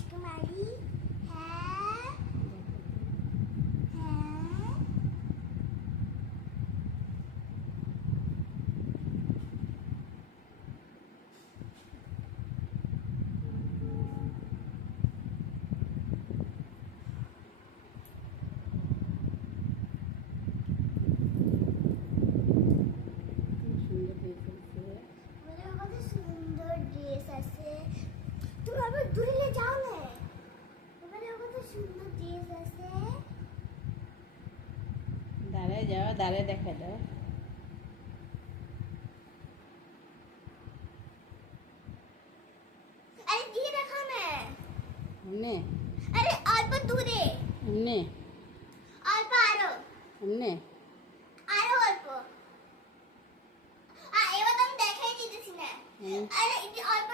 রাজকুমারী। হ্যাঁ হ্যাঁ আমাদের কত সুন্দর ড্রেস আছে। তুমি আবার দূরে যাও না, আমাদের কত সুন্দর ড্রেস আছে। দাঁড়ায় যাও, দাঁড়ায় দেখা দাও। আরে দিয়ে দেখাও না। এমনি আরে অল্প দূরে, এমনি অল্প আরো, এমনি আরো অল্প। এবার তো আমি দেখাই দিতেছি না। হুম। আরে অল্প